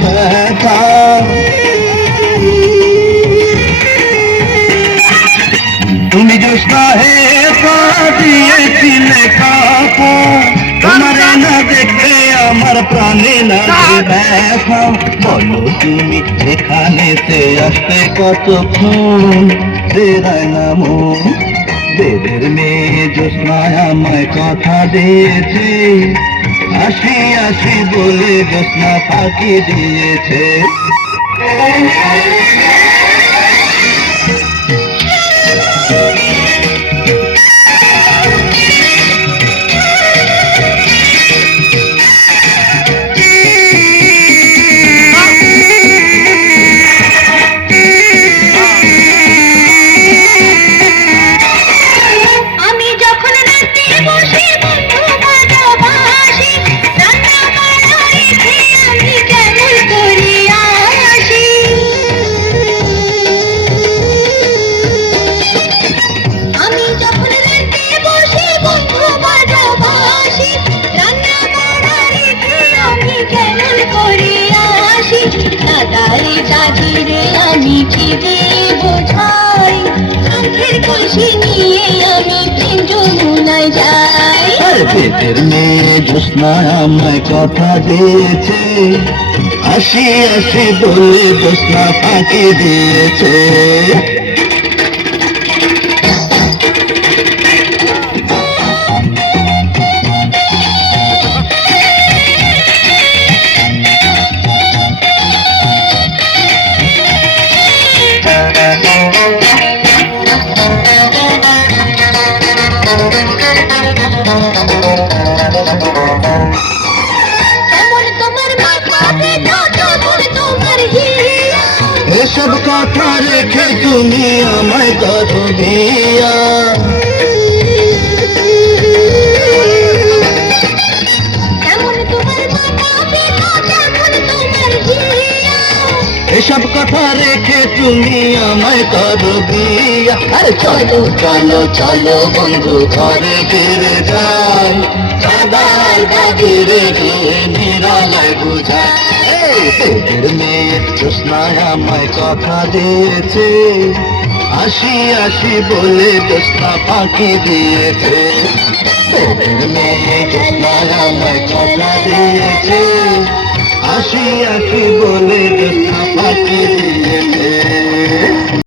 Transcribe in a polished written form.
ব্যথা। তুমি জ্যোৎস্না হে দিয়েছিলে কাপড়, তোমার না দেখে আমার প্রাণে লাগে ব্যথা। বলো তুমি এখানে আসতে কতক্ষণ, বেড়ায় না মন। দেবের মেয়ে জ্যোৎস্নায় আমায় কথা দিয়েছে, আসি আসি বলে জ্যোৎস্না ফাঁকি দিয়েছে। আমি খিদে বোঝাই, কাঁধের কলসি নিয়ে আমি যমুনায় যাই। পেটের মেয়ে জ্যোৎস্না আমায় কথা দিয়েছে, আসি আসি বলে জ্যোৎস্না ফাঁকি দিয়েছে। এসব কথা রেখে তুমি আমায় করো বিয়া। এসব কথা রেখে তুমি আমায় করো বিয়া। আরে চলো চলো চলো বন্ধু ঘরে ফিরে যাই, দাদার দাদিরে নিরালায় বুঝায়। পেটের মেয়ে জ্যোৎস্নায় আমায় কথা দিয়েছে, আসি আসি বলে জ্যোৎস্না ফাঁকি দিয়েছে। পেটের মেয়ে জ্যোৎস্নায় আমায় কথা দিয়েছে, আসি আসি বলে জ্যোৎস্না ফাঁকি দিয়েছে।